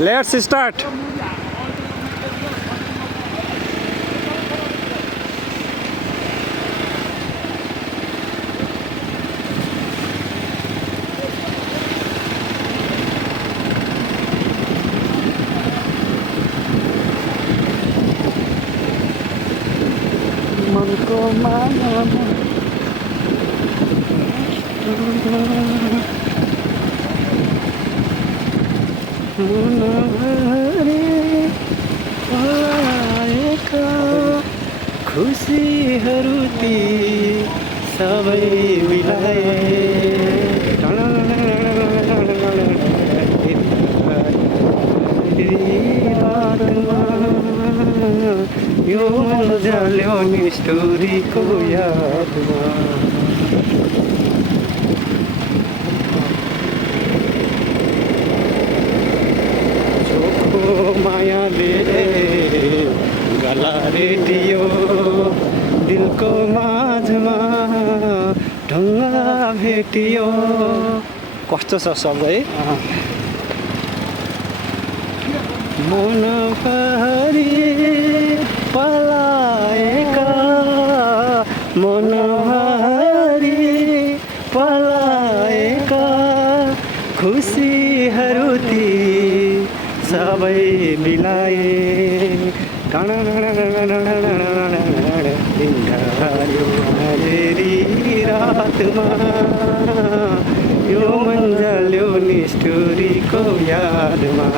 Let's start. मनको मायामा मनभरि पलाएका खुसीहरू ती सबै बिलाए। यो मन जल्यो निष्ठुरीको यादमा। चोखो मायाले गला रेडियो दिलको माझमा ढङ्गा भेटियो। कस्तो छ सबै मनभरि पलाएका मनभरि पलाएका खुसीहरू ती सबै बिलाए। रातमा यो मन्जल्यो निष्ठुरीको यादमा।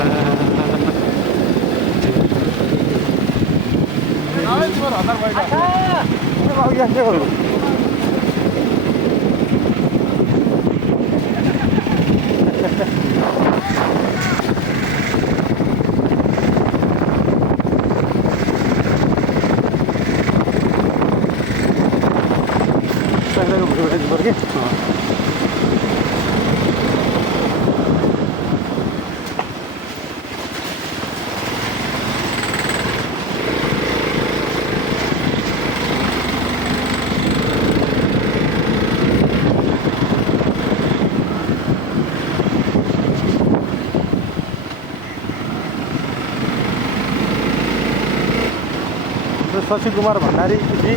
शशि कुमार भण्डारीजी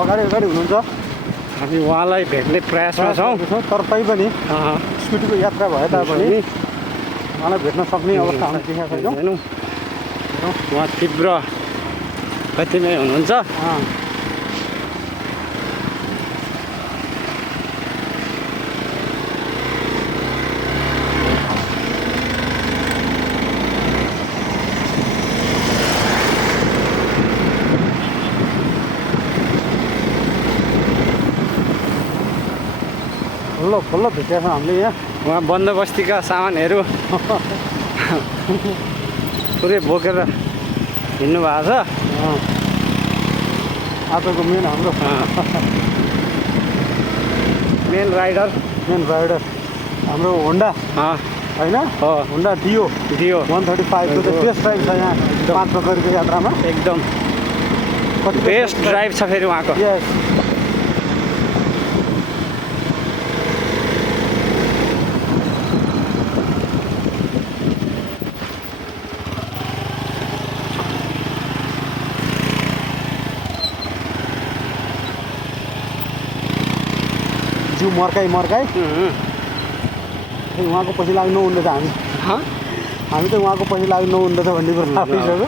अगाडि हुनुहुन्छ। हामी उहाँलाई भेट्ने प्रयासमा छौँ। तर पनि स्कुटीको यात्रा भए तापनि उहाँलाई भेट्न सक्ने अवस्था हामी देखेका छैनौँ। उहाँ तीव्र गतिमै हुनुहुन्छ। खल्लो भेटेका छौँ हामीले यहाँ। उहाँ बन्दोबस्तीका सामानहरू पुरै बोकेर हिँड्नु भएको छ। आजको मेन हाम्रो मेन राइडर हाम्रो होन्डा होइन, होन्डा डियो 135 को बेस्ट ड्राइभ छ यहाँ 5 पोखरीको यात्रामा। एकदम बेस्ट ड्राइभ छ फेरि उहाँको। यस जिउ मर्काई उहाँको पछि लाग्नु हुँदैछ। हामी त उहाँको पछि लाग्नु हुँदैछ भन्ने कुरो थाहा पाइसक्यो।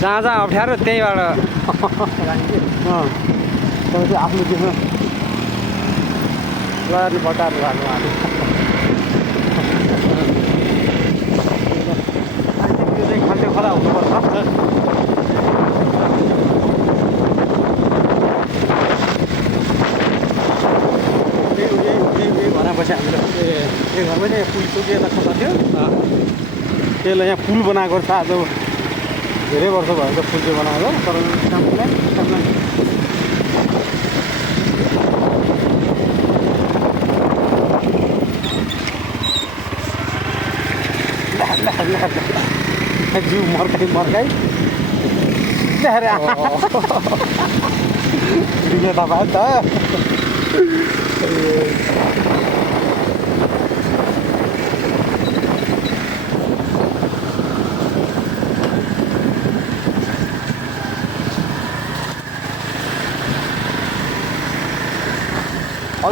जहाँ जहाँ अप्ठ्यारो त्यहीँबाट तपाईँ आफ्नो देशमा लड्नु बटार्नु भएको उहाँले। त्यो चाहिँ खल्टे खोला हुनुपर्छ। भनेपछि हामीले यो घरमा चाहिँ पुल चुकिएर खतरा थियो। त्यसलाई यहाँ पुल बनाएको छ। आज धेरै वर्ष भयो त पुल चाहिँ बनाएको। तर जिउ मर्काई तपाईँ त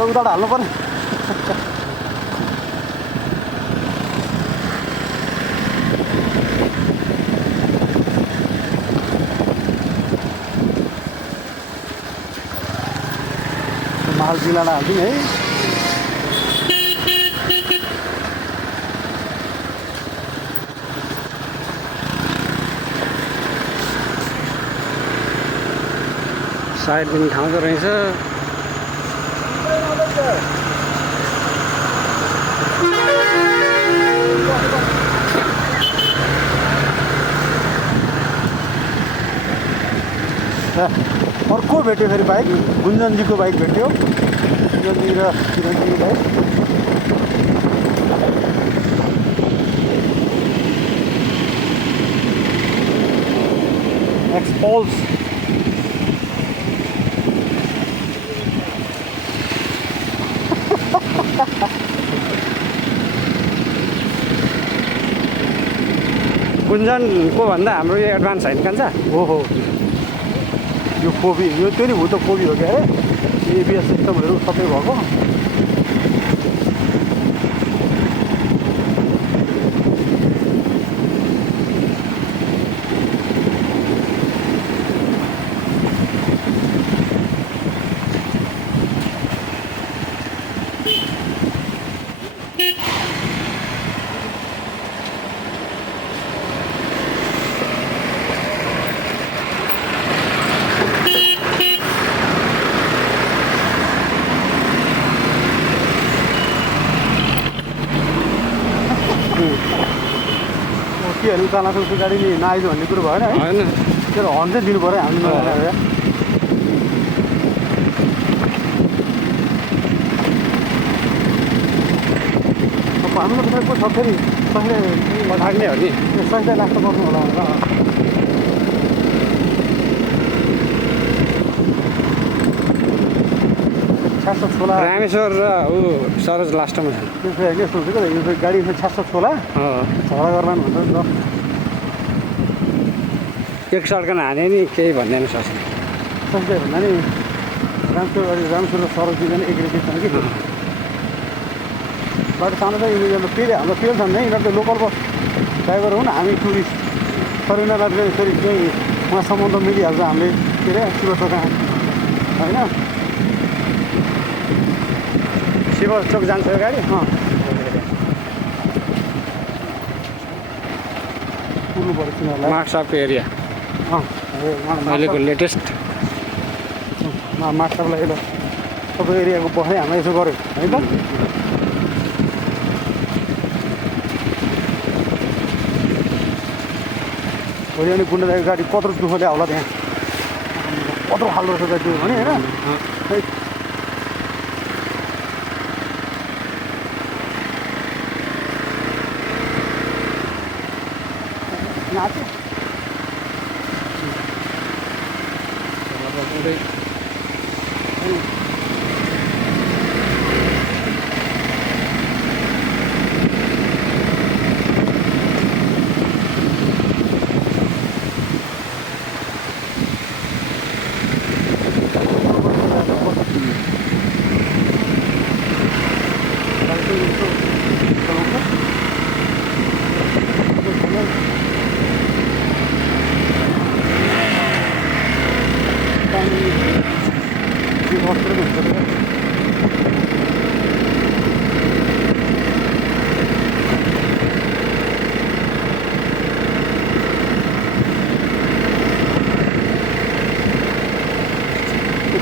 उताबाट हाल्नु पर्ने माल जिलालाई हाल्दिउँ है साइड दिने ठाउँ त रहेछ अर्को भेट्यो फेरि बाइक गुन्जनजीको बाइक भेट्यो गुन्जनजी र किरणजीको बाइक एक्सपल्स गुन्जनको भन्दा हाम्रो यो एडभान्स होइन कान्छ ओहो यो कोबी यो त्यो नि हो त कोबी हो क्या अरे एबिएस सिस्टमहरू सबै भएको के हेर्नु चालाको उसको गाडी नि नआइज भन्ने कुरो भएन है होइन त्यो हर्न चाहिँ दिनु पऱ्यो हामी नआएर अब हामीलाई पछाडि को छ फेरि कसैले लाग्ने हो नि सहित लाग्छ गर्नु होला भनेर छ्यासो छोला रामेश्वर र ऊ सरोज लास्टमा छ त्यो चाहिँ यस्तो हुन्छ क्या यो गाडी छ्यासो छोला झगडा गर्लान् भन्छ नि त एक सड्कन हाने नि केही भन्दैन सक्छ सही भन्दा नि रामेश्वर र सरोज दुईजना एग्रेसिभ छन् कि बाटो सानो चाहिँ यिनीहरू फेरि हाम्रो फेल छन् नि यिनीहरू चाहिँ लोकल बस ड्राइभर हुन् हामी टुरिस्ट तर यिनीहरूलाई फेरि चाहिँ उहाँ सम्बन्ध मिलिहाल्छ हामीले के अरे शिवचोक होइन शिवचोक जान्छ यो गाडी पुग्नु पऱ्यो तिनीहरूलाई मार्क्स अफ एरिया अहिलेको लेटेस्ट मास्टरलाई ल सबै एरियाको बसै हामीलाई यसो गऱ्यो है त भोलि अनि गुन्डाको गाडी कत्रो दुःखले आउला त्यहाँ कत्रो खाल्दो रहेछ त्यो भने होइन नाच्यो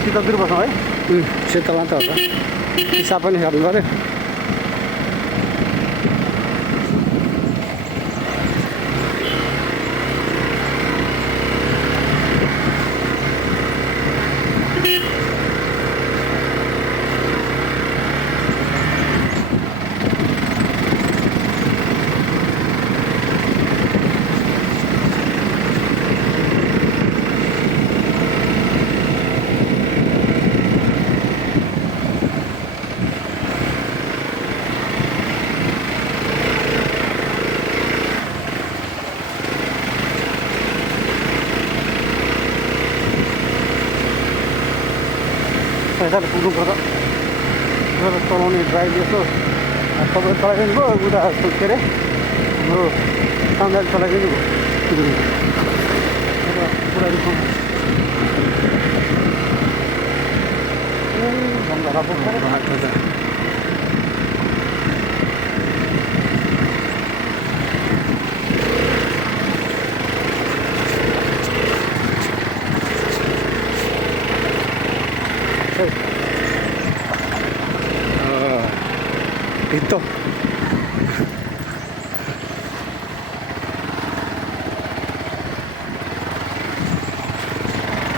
शीतलतिर बस्छौँ है शीतलमा त होला पिसाब पनि सर्नु पऱ्यो पैसाले पुग्नु पर्छ गरेर चलाउने ड्राइभ यसो तपाईँ चलाइदिनु भयो उता के अरे हाम्रो सामदाले चलाइदिनु भयो पुरा बाटो त itu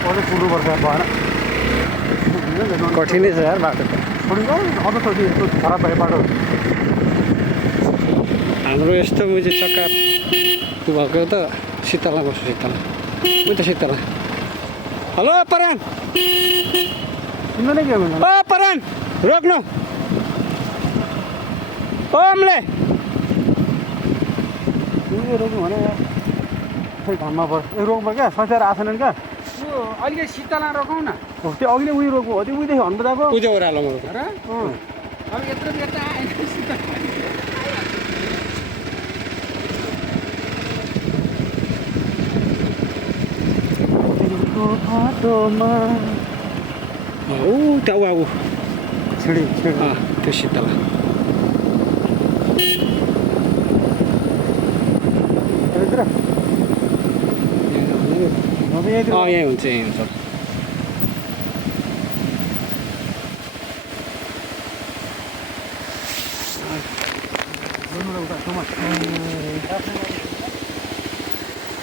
अझै कुर्नुपर्छ भएन कठिनै छ यार बाटो त अझ त यस्तो खराब भएको बाटो हाम्रो यस्तो मुझे चक्का भएको त शीतलमा बस्छु शीतला उता शीतला हेलो परान तिम्रो नै के हुन्छ ओ परान रोक्नु ओमले रोक्नु भने खै घाममा पर्छ ए रोक्नु क्या सच्याएर आएछन् क्या अलिकति शीतला रोकौँ न हो त्यो अघि नै उयो रोक्नु हो त्यो उयोदेखि हन्नु गएको पूजा ओह्रालो म र अब यत्रो बेर त आएन फाटोमा ऊ त्यहाँ ऊ छिडी त्यो शीतला यतातिर यहीँ हुन्छ यहीँ हुन्छ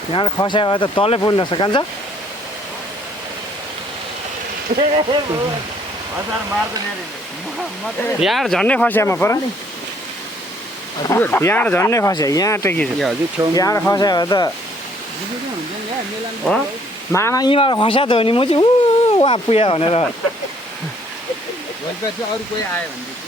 यहाँ खस्यो भए त तलै पुग्नु रहेछ कान्छ यहाँ झन्डै खस्यामा पर यहाँ झन्डै खस्यो यहाँ टेकिन्छ यहाँ खस्यो भए त मामा यहीँबाट खस्या त हो नि म चाहिँ वहाँ पुग्यो भनेर भोलिपर्सि अरू कोही आयो भनेदेखि